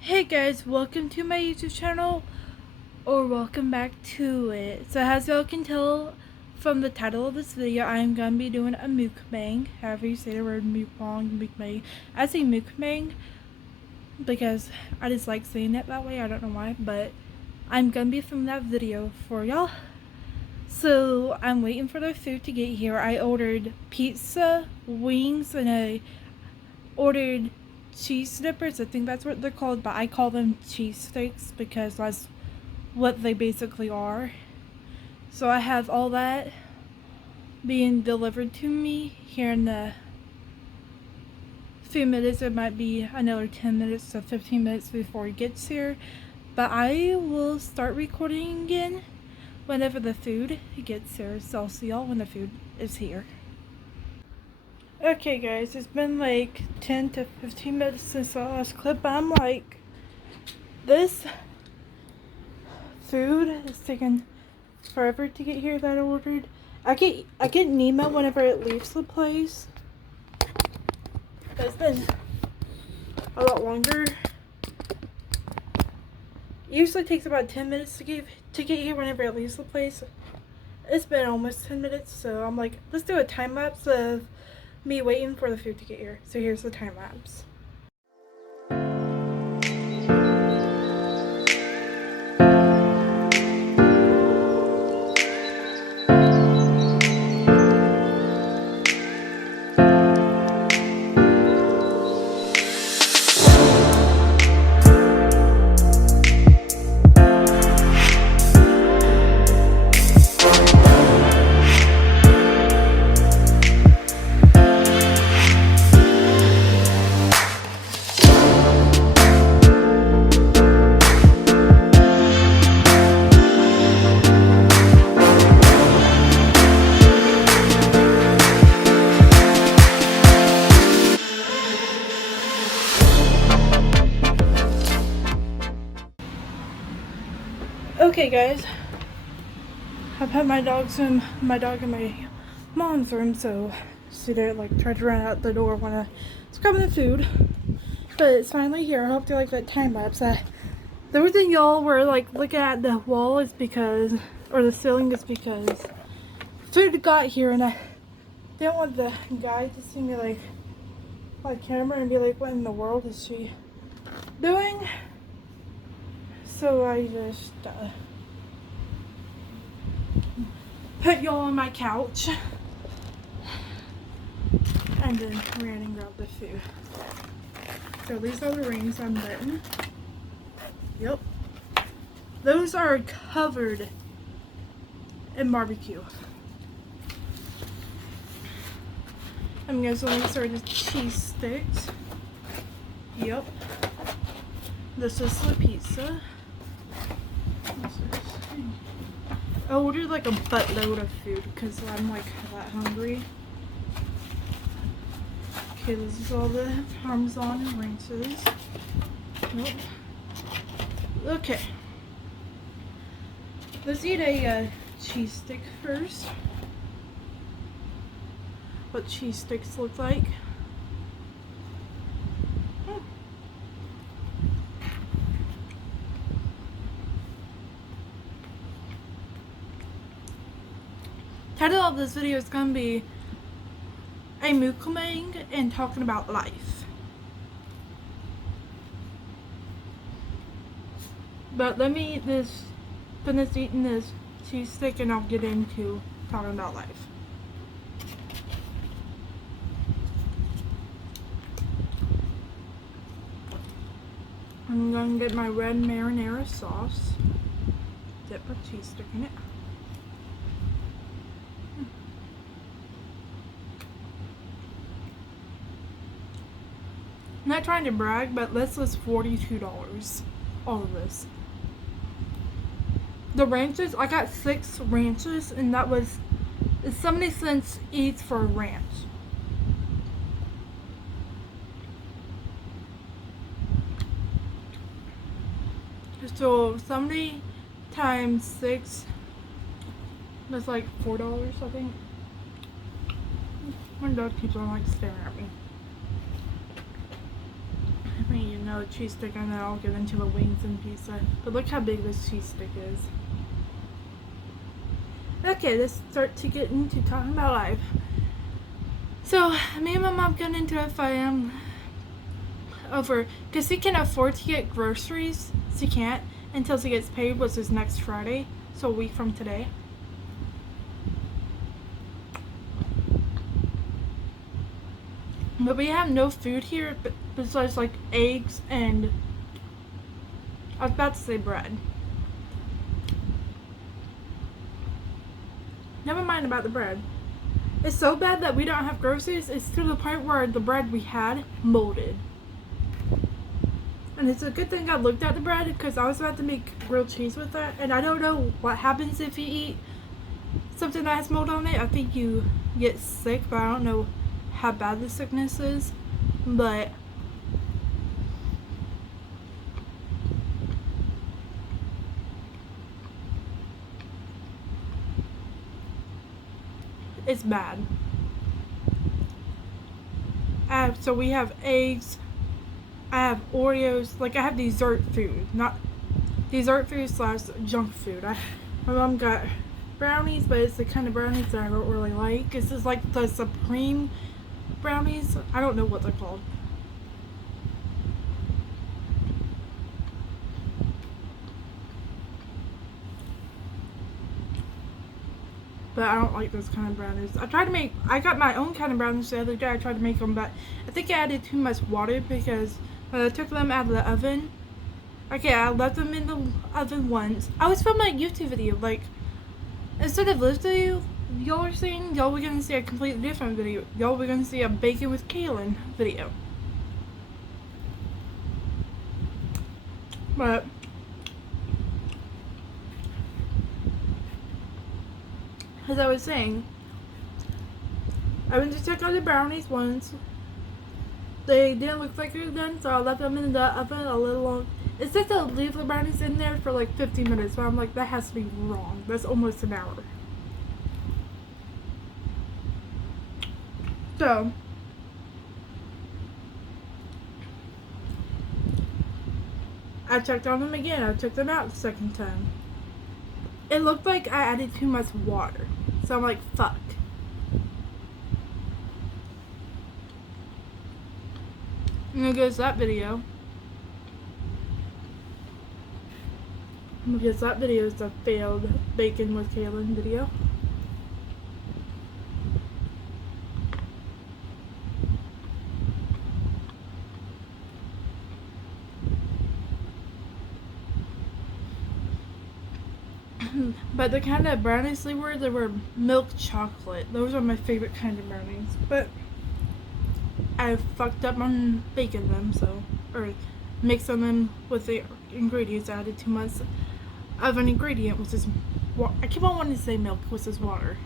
Hey guys, welcome to my YouTube channel, or welcome back to it. So as y'all can tell from the title of this video, I am going to be doing a mukbang, however you say the word mukbang. I say mukbang because I just like saying it that way, I don't know why, but I'm going to be filming that video for y'all. So I'm waiting for the food to get here. I ordered pizza, wings, and I ordered cheese dippers. I think that's what they're called, but I call them cheese sticks because that's what they basically are. So I have all that being delivered to me here in a few minutes. It might be another 10 minutes to 15 minutes before it gets here, but I will start recording again whenever the food gets here. So I'll see y'all when the food is here. Okay guys, it's been like 10 to 15 minutes since the last clip, but I'm like, this food is taking forever to get here that I ordered. I get an email whenever it leaves the place. But it's been a lot longer. It usually takes about 10 minutes to get here whenever it leaves the place. It's been almost 10 minutes, so I'm like, let's do a time lapse of me waiting for the food to get here. So here's the time lapse. Okay guys, I put my dog in my mom's room, so she didn't like try to run out the door when I was grabbing the food. But it's finally here. I hope you like that time lapse. The reason y'all were like looking at the wall is because, or the ceiling is because food got here and I didn't want the guy to see me like on camera and be like, what in the world is she doing? So I just put y'all on my couch and then ran and grabbed the food. So these are the rings I'm getting. Yep. Those are covered in barbecue. I'm guessing these are the cheese sticks. Yep. This is the pizza. I ordered like a buttload of food because I'm like that hungry. Okay, this is all the Parmesan and ranches. Nope. Okay. Let's eat a cheese stick first. What cheese sticks look like. Title of this video is going to be a mukbang and talking about life. But let me finish eating this cheese stick and I'll get into talking about life. I'm going to get my red marinara sauce. Dip a cheese stick in it. I'm not trying to brag, but this was $42. All of this. The ranches, I got 6 ranches, and that was 70 cents each for a ranch. So 70 times 6, that's like $4, I think. My dog keeps on like staring at me. I mean, you know another cheese stick, and then I'll get into the wings and pizza. But look how big this cheese stick is. Okay, let's start to get into talking about life. So, me and my mom got into a fight over, because she can afford to get groceries. She can't until she gets paid, which is next Friday, so a week from today. But we have no food here besides like eggs and, I was about to say bread. Never mind about the bread. It's so bad that we don't have groceries. It's to the point where the bread we had molded. And it's a good thing I looked at the bread, because I was about to make grilled cheese with it. And I don't know what happens if you eat something that has mold on it. I think you get sick, but I don't know how bad the sickness is. But it's bad. So we have eggs. I have Oreos. Like, I have dessert food, not dessert food / junk food. My mom got brownies, but it's the kind of brownies that I don't really like. It's just like the Supreme brownies. I don't know what they're called. But I don't like those kind of brownies. I got my own kind of brownies the other day. I tried to make them, but I think I added too much water, because when I took them out of the oven, okay, I left them in the oven once. I was filming a YouTube video, like, instead of this video y'all are seeing, y'all were gonna see a completely different video. Y'all were gonna see a bacon with Kaylin video. But as I was saying, I went to check out the brownies once. They didn't look like they were done, so I left them in the oven a little long. It said to leave the brownies in there for like 15 minutes, but I'm like, that has to be wrong. That's almost an hour. So, I checked on them again. I took them out the second time. It looked like I added too much water. So I'm like, fuck. And there goes that video. Because that video is the failed bacon with Kaylin video. But the kind of brownies they were milk chocolate. Those are my favorite kind of brownies. But I fucked up on baking them, or mixing them with the ingredients. I added too much of an ingredient, which is, I keep on wanting to say milk, which is water.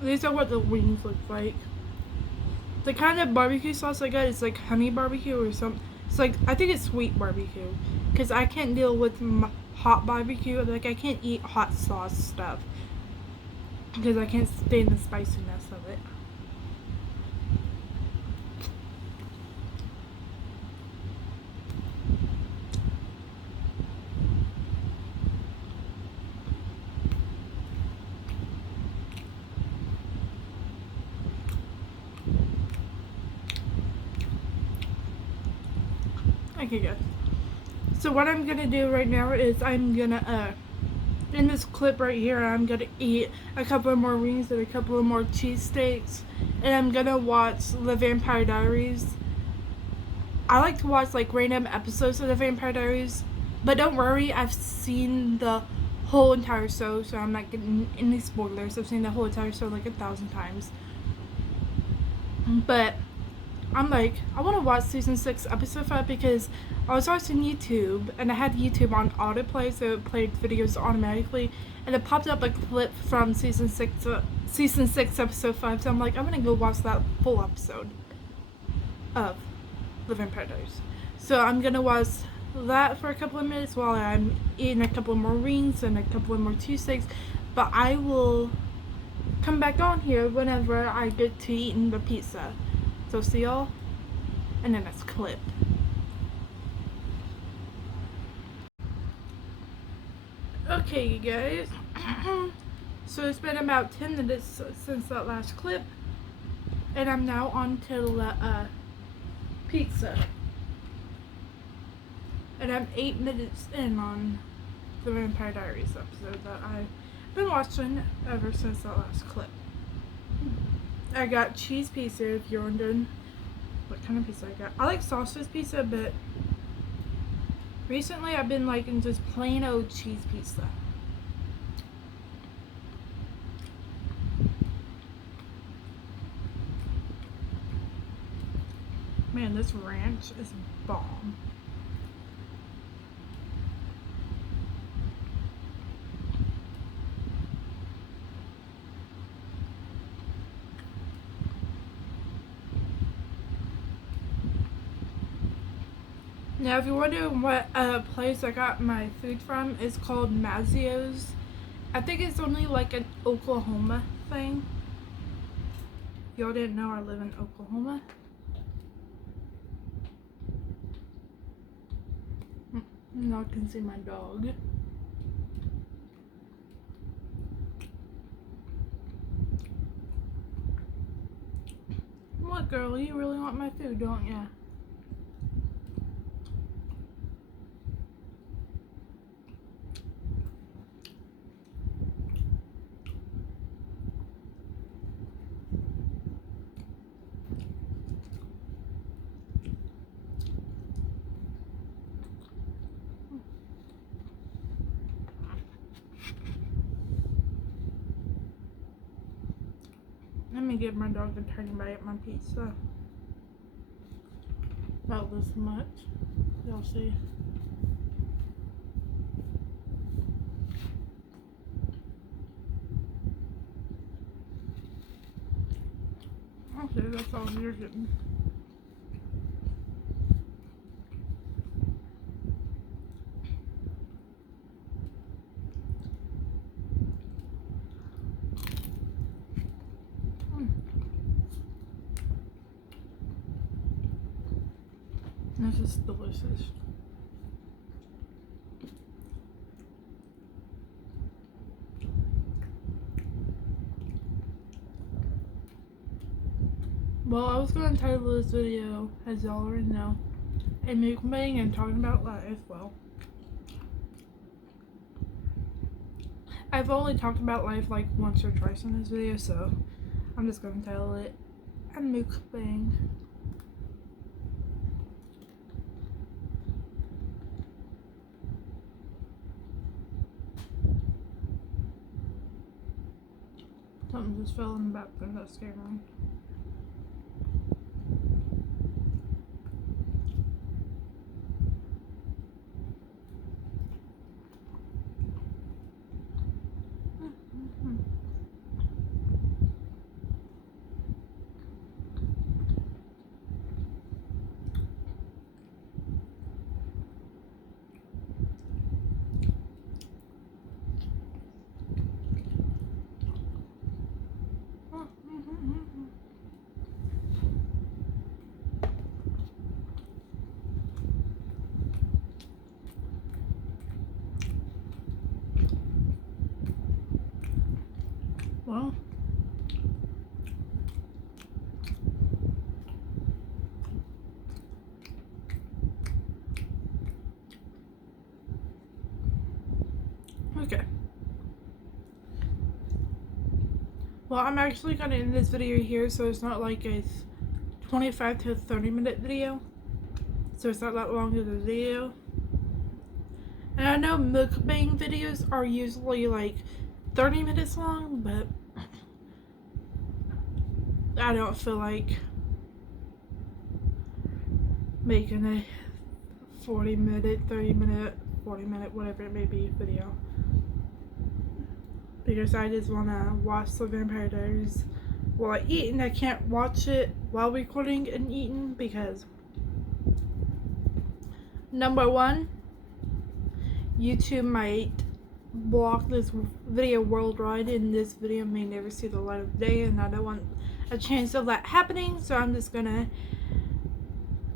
These are what the wings look like. The kind of barbecue sauce I got is like honey barbecue or something. It's like, I think it's sweet barbecue, because I can't deal with hot barbecue. Like, I can't eat hot sauce stuff because I can't stand the spiciness of it. Okay, guys. So what I'm gonna do right now is I'm gonna, in this clip right here, I'm gonna eat a couple of more wings and a couple of more cheesesteaks, and I'm gonna watch The Vampire Diaries. I like to watch like random episodes of The Vampire Diaries, but don't worry, I've seen the whole entire show, so I'm not getting any spoilers. I've seen the whole entire show like 1,000 times. But I'm like, I want to watch season 6, episode 5 because I was watching YouTube and I had YouTube on autoplay, so it played videos automatically, and it popped up a clip from season 6, episode 5. So I'm like, I'm gonna go watch that full episode of Living Paradise. So I'm gonna watch that for a couple of minutes while I'm eating a couple more wings and a couple of more cheesesteaks. But I will come back on here whenever I get to eating the pizza. So see y'all in the next clip. Okay, you guys. So it's been about 10 minutes since that last clip, and I'm now on to the pizza. And I'm 8 minutes in on the Vampire Diaries episode that I've been watching ever since that last clip. I got cheese pizza, if you're wondering what kind of pizza I got. I like sausage pizza, but recently I've been liking just plain old cheese pizza. Man, this ranch is bomb. Now, if you're wondering what place I got my food from, it's called Mazio's. I think it's only like an Oklahoma thing. Y'all didn't know I live in Oklahoma. Now I can see my dog. What, girl? You really want my food, don't ya? Let me give my dog a tiny bite at my pizza. About this much. Y'all see. Okay, that's all you're getting. This is delicious. Well, I was going to title this video, as y'all already know, a mukbang and talking about life. Well, I've only talked about life like once or twice in this video, so I'm just going to title it a mukbang. Something just fell in the background that scared me. Well, okay. Well, I'm actually going to end this video here, so it's not like a 25 to 30 minute video. So it's not that long of a video. And I know mukbang videos are usually like 30 minutes long, but I don't feel like making a 40-minute, 30-minute, 40-minute, whatever it may be video. Because I just want to watch the Vampire Diaries while I eat, and I can't watch it while recording and eating because number one, YouTube might block this video worldwide, and this video may never see the light of day, and I don't want a chance of that happening, so I'm just gonna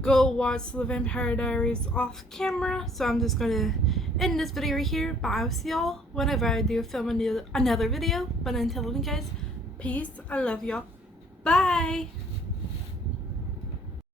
go watch the Vampire Diaries off camera. So I'm just gonna end this video right here, but I'll see y'all whenever I do film another video. But until then, guys, peace. I love y'all. Bye.